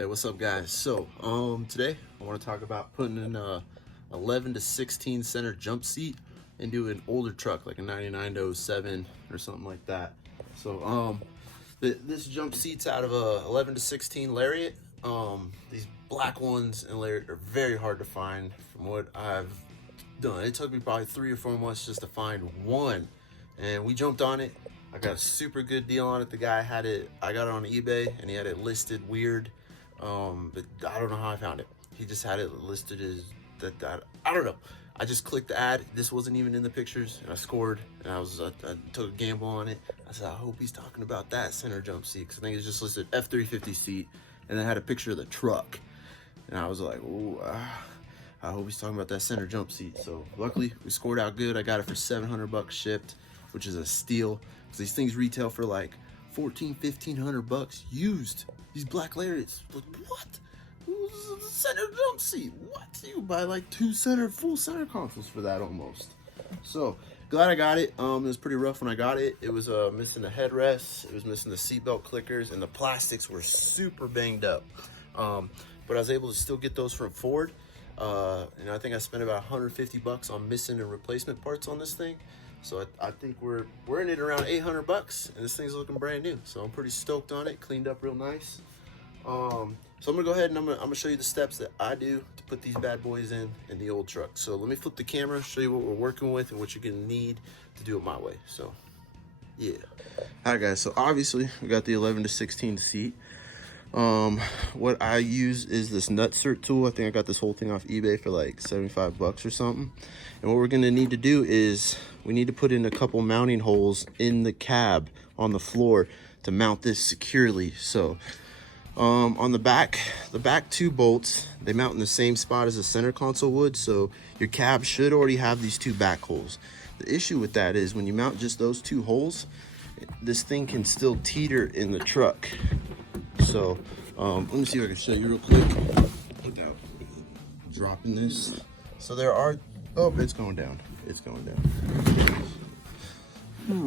Hey, what's up, guys? So, today I want to talk about putting in a 11 to 16 center jump seat into an older truck, like a 99 to 07 or something like that. So, this jump seat's out of a 11 to 16 Lariat. These black ones in Lariat are very hard to find. From what I've done, it took me probably 3 or 4 months just to find one, and we jumped on it. I got a super good deal on it. The guy had it, I got it on eBay, and he had it listed weird. But I don't know how I found it. He just had it listed as that. I don't know. I just clicked the ad. This wasn't even in the pictures, and I scored. And I took a gamble on it. I said, I hope he's talking about that center jump seat, because I think it's just listed F350 seat, and then had a picture of the truck. And I was like, oh, I hope he's talking about that center jump seat. So luckily, we scored out good. I got it for $700 shipped, which is a steal, because these things retail for like $1,400-1,500 used. These black Lariats, like, what? Center jump seat? What? You buy like full center consoles for that almost. So glad I got it. It was pretty rough when I got it. It was missing the headrests, it was missing the seatbelt clickers, and the plastics were super banged up. But I was able to still get those from Ford. And I think I spent about $150 on missing and replacement parts on this thing. So I think we're in it around $800, and this thing's looking brand new. So I'm pretty stoked on it. Cleaned up real nice. So I'm gonna go ahead and I'm gonna show you the steps that I do to put these bad boys in the old truck. So let me flip the camera, show you what we're working with and what you're gonna need to do it my way. So yeah. All right, guys. So obviously we got the 11 to 16 seat. What I use is this nutsert tool. I think I got this whole thing off eBay for like $75 or something. And what we're gonna need to do is we need to put in a couple mounting holes in the cab on the floor to mount this securely. So on the back 2 bolts, they mount in the same spot as the center console would, so your cab should already have these 2 back holes. The issue with that is when you mount just those 2 holes, this thing can still teeter in the truck. So let me see if I can show you real quick without dropping this. So there are, oh, it's going down.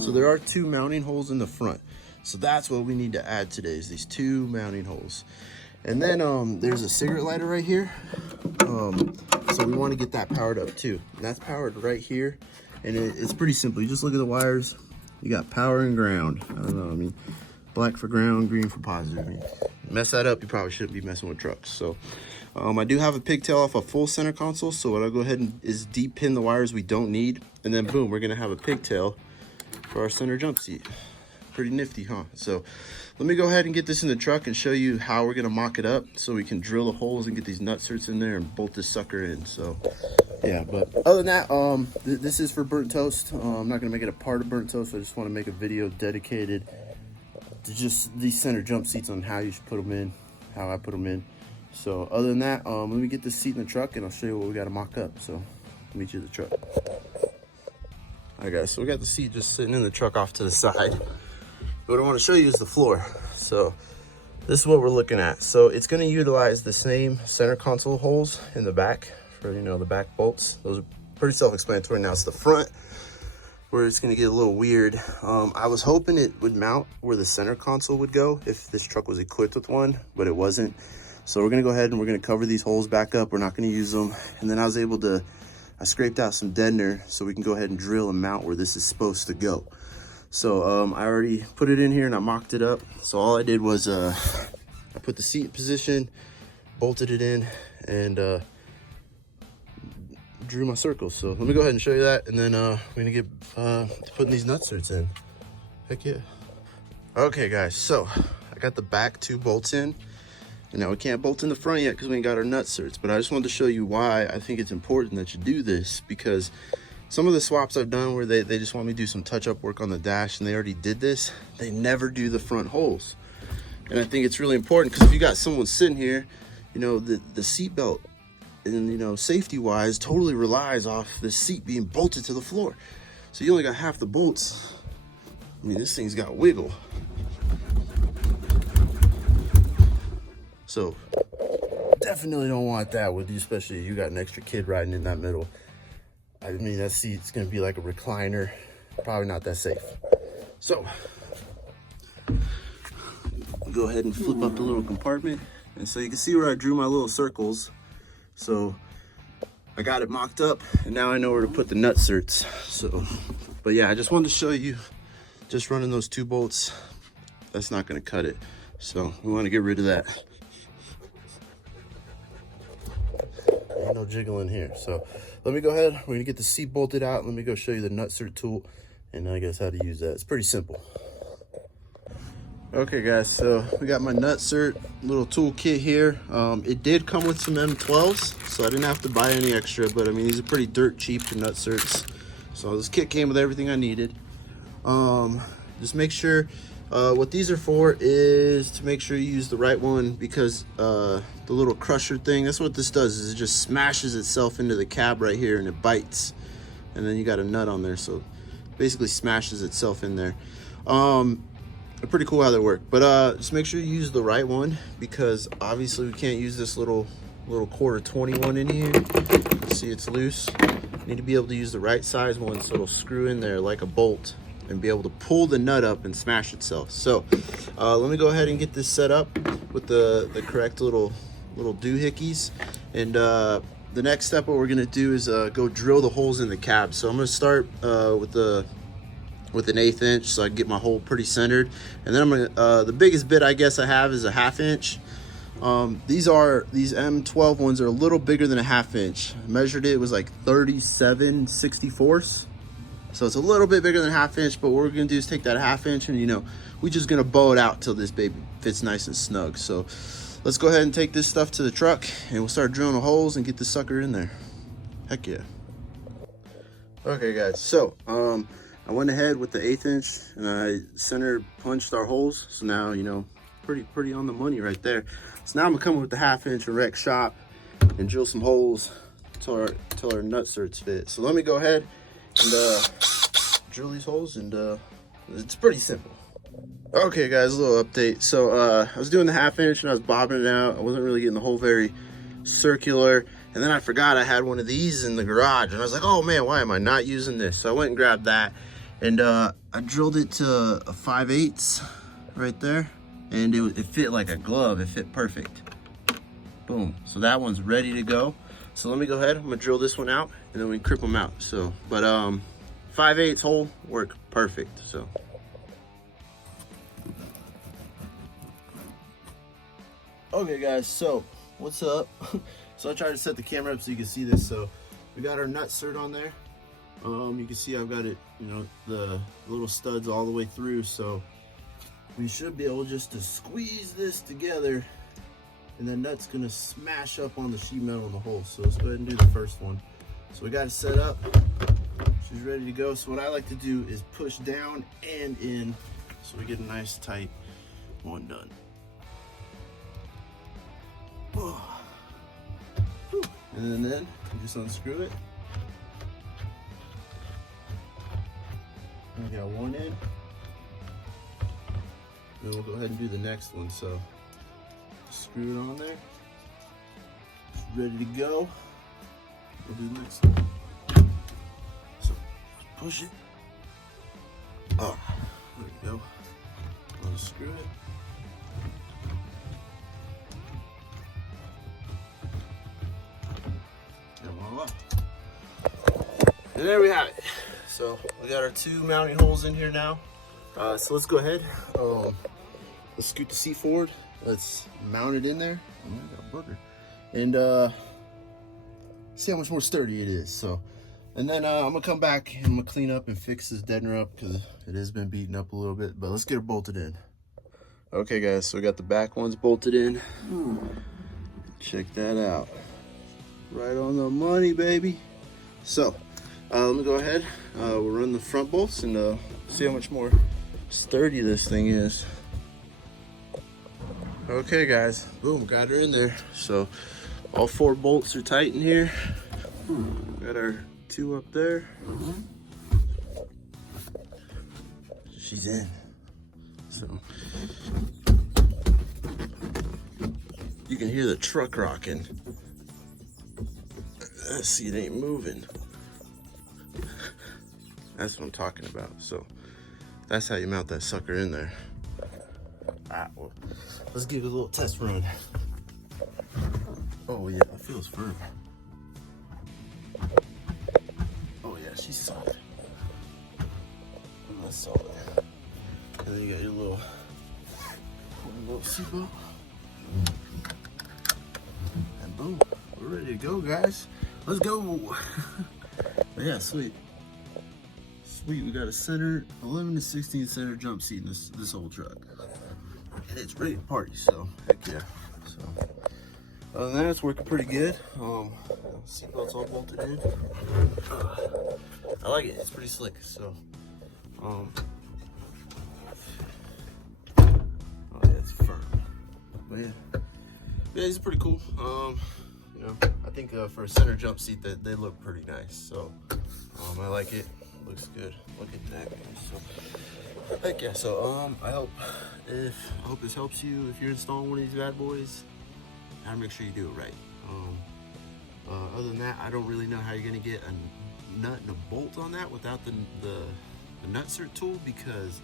So there are 2 mounting holes in the front. So that's what we need to add today, is these 2 mounting holes. And then there's a cigarette lighter right here. So we want to get that powered up too. And that's powered right here. And it's pretty simple. You just look at the wires. You got power and ground. I don't know, I mean, black for ground, green for positive. I mean, mess that up, you probably shouldn't be messing with trucks. So I do have a pigtail off a full center console. So what I'll go ahead and is deep pin the wires we don't need. And then boom, we're gonna have a pigtail for our center jump seat. Pretty nifty, huh? So let me go ahead and get this in the truck and show you how we're gonna mock it up so we can drill the holes and get these nutserts in there and bolt this sucker in. So yeah, but other than that, this is for burnt toast. I'm not gonna make it a part of burnt toast. I just want to make a video dedicated to just these center jump seats on how you should put them in, how I put them in. So other than that, let me get this seat in the truck and I'll show you what we got to mock up. So I'll meet you at the truck. All right, guys, so we got the seat just sitting in the truck off to the side. What I want to show you is the floor. So this is what we're looking at. So it's going to utilize the same center console holes in the back for, you know, the back bolts. Those are pretty self-explanatory. Now it's the front where it's going to get a little weird. I was hoping it would mount where the center console would go if this truck was equipped with one, but it wasn't. So we're going to go ahead and we're going to cover these holes back up. We're not going to use them. And then I scraped out some deadener so we can go ahead and drill and mount where this is supposed to go. So I already put it in here and I mocked it up. So all I did was I put the seat in position, bolted it in, and drew my circles. So let me go ahead and show you that, and then we're gonna get to putting these nutserts in. Heck yeah. Okay, guys, so I got the back 2 bolts in. And now we can't bolt in the front yet because we ain't got our nutserts, but I just wanted to show you why I think it's important that you do this, because some of the swaps I've done where they just want me to do some touch-up work on the dash and they already did this, they never do the front holes. And I think it's really important because if you got someone sitting here, you know, the seatbelt and, you know, safety-wise totally relies off the seat being bolted to the floor. So you only got half the bolts. I mean, this thing's got wiggle. So definitely don't want that with you, especially if you got an extra kid riding in that middle. I mean, that seat's gonna be like a recliner. Probably not that safe. So go ahead and flip up the little compartment. And so you can see where I drew my little circles. So I got it mocked up, and now I know where to put the nutserts. So, but yeah, I just wanted to show you, just running those 2 bolts, that's not gonna cut it. So we wanna get rid of that. Ain't no jiggling here. So let me go ahead, we're gonna get the seat bolted out. Let me go show you the nutsert tool and I guess how to use that. It's pretty simple. Okay guys, so we got my nutsert little tool kit here. It did come with some M12s, so I didn't have to buy any extra, but I mean, these are pretty dirt cheap for nutserts. So this kit came with everything I needed. Just make sure, what these are for is to make sure you use the right one, because the little crusher thing, that's what this does, is it just smashes itself into the cab right here and it bites. And then you got a nut on there, so basically smashes itself in there. Pretty cool how they work, but just make sure you use the right one, because obviously we can't use this little quarter 21 in here. See, it's loose. You need to be able to use the right size one so it'll screw in there like a bolt and be able to pull the nut up and smash itself. So let me go ahead and get this set up with the correct little doohickeys. And the next step, what we're gonna do is go drill the holes in the cab. So I'm gonna start with an 1/8 inch, so I get my hole pretty centered. And then I'm gonna, the biggest bit I guess I have is a 1/2 inch. These M12 ones are a little bigger than a 1/2 inch. I measured it, it was like 37/64. So it's a little bit bigger than a 1/2 inch, but what we're gonna do is take that 1/2 inch and, you know, we're just gonna bow it out till this baby fits nice and snug. So let's go ahead and take this stuff to the truck and we'll start drilling the holes and get this sucker in there. Heck yeah. Okay guys, so I went ahead with the 1/8 inch and I center punched our holes. So now, you know, pretty on the money right there. So now I'm gonna come with the 1/2 inch and wreck shop and drill some holes till our nutserts fit. So let me go ahead and drill these holes, and it's pretty simple. Okay guys, a little update. So I was doing the 1/2 inch and I was bobbing it out. I wasn't really getting the hole very circular. And then I forgot I had one of these in the garage, and I was like, oh man, why am I not using this? So I went and grabbed that, and I drilled it to a 5/8 right there, and it fit like a glove. It fit perfect. Boom. So that one's ready to go. So let me go ahead, I'm gonna drill this one out, and then we can crip them out. So, but 5/8 hole work perfect. So. Okay guys, so what's up? So I tried to set the camera up so you can see this. So we got our nutsert on there. You can see I've got it, you know, the little studs all the way through. So we should be able just to squeeze this together, and the nut's gonna smash up on the sheet metal in the hole. So let's go ahead and do the first one. So we got it set up. She's ready to go. So what I like to do is push down and in, so we get a nice tight one done. And then you just unscrew it. And we got one in. Then we'll go ahead and do the next one. So screw it on there. Ready to go. We'll do the next one. So push it. Oh, there we go. Unscrew it. And there we have it. So we got our 2 mounting holes in here now. So let's go ahead. Let's scoot the seat forward. Let's mount it in there. Oh, I got a booger. And see how much more sturdy it is. So, and then I'm gonna come back and I'm gonna clean up and fix this deadener up, because it has been beaten up a little bit. But let's get it bolted in. Okay guys, so we got the back ones bolted in. Check that out. Right on the money, baby. So let me go ahead. We'll run the front bolts and see how much more sturdy this thing is. Okay guys, boom, got her in there. So all 4 bolts are tight in here. Got our 2 up there. She's in. So you can hear the truck rocking. See, it ain't moving. That's what I'm talking about. So that's how you mount that sucker in there. All right, well, let's give it a little test run. Oh yeah, it feels firm. Oh yeah, she's solid. That's solid. And then you got your little seatbelt. And boom, we're ready to go, guys. Let's go. Yeah, sweet. Sweet, we got a center, 11 to 16 center jump seat in this old truck. And it's ready to party, so heck yeah. So other than that, it's working pretty good. Seatbelt's all bolted in. I like it, it's pretty slick, so oh yeah, it's firm. But yeah, it's pretty cool. You know, I think for a center jump seat that they look pretty nice. So I like it. Looks good. Look at that, guys. So heck yeah. So I hope this helps you if you're installing one of these bad boys. Gotta make sure you do it right. Other than that, I don't really know how you're gonna get a nut and a bolt on that without the nutsert tool, because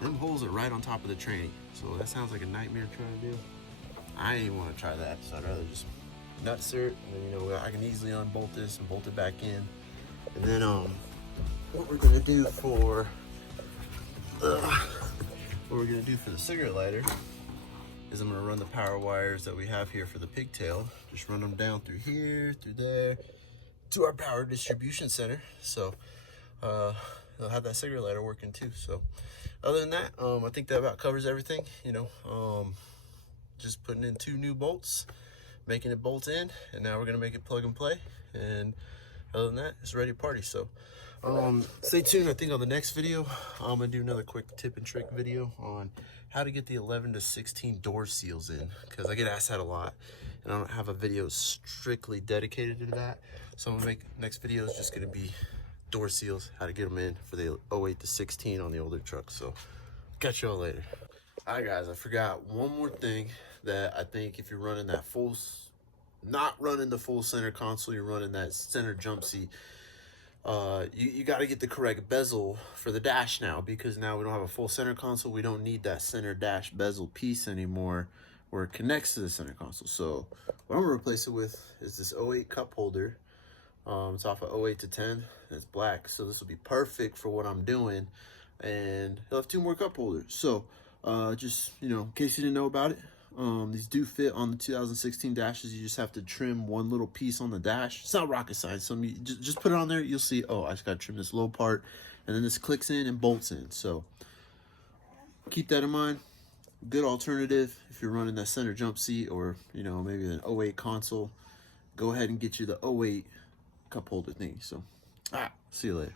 them holes are right on top of the tranny. So that sounds like a nightmare trying to do. I ain't want to try that, so I'd rather just nutsert, and then, you know, I can easily unbolt this and bolt it back in. And then what we're gonna do for the cigarette lighter is I'm gonna run the power wires that we have here for the pigtail, just run them down through here, through there, to our power distribution center. So they'll have that cigarette lighter working too. So other than that, I think that about covers everything. You know, just putting in 2 new bolts, making it bolt in, and now we're gonna make it plug and play. And other than that, it's ready to party. So stay tuned. I think on the next video, I'm gonna do another quick tip and trick video on how to get the 11 to 16 door seals in, because I get asked that a lot, and I don't have a video strictly dedicated to that. So I'm gonna make next video is just gonna be door seals, how to get them in for the 08 to 16 on the older trucks. So catch y'all later. All right, guys, I forgot one more thing that I think if you're running that not running the full center console, you're running that center jump seat, you got to get the correct bezel for the dash now, because now we don't have a full center console. We don't need that center dash bezel piece anymore where it connects to the center console. So what I'm gonna replace it with is this 08 cup holder. It's off of 08 to 10, and it's black, so this will be perfect for what I'm doing. And he'll have 2 more cup holders. So just, you know, in case you didn't know about it, these do fit on the 2016 dashes. You just have to trim one little piece on the dash. It's not rocket science. So you just put it on there, you'll see, oh, I just got to trim this low part, and then this clicks in and bolts in. So keep that in mind. Good alternative if you're running that center jump seat, or, you know, maybe an 08 console. Go ahead and get you the 08 cup holder thing. So, see you later.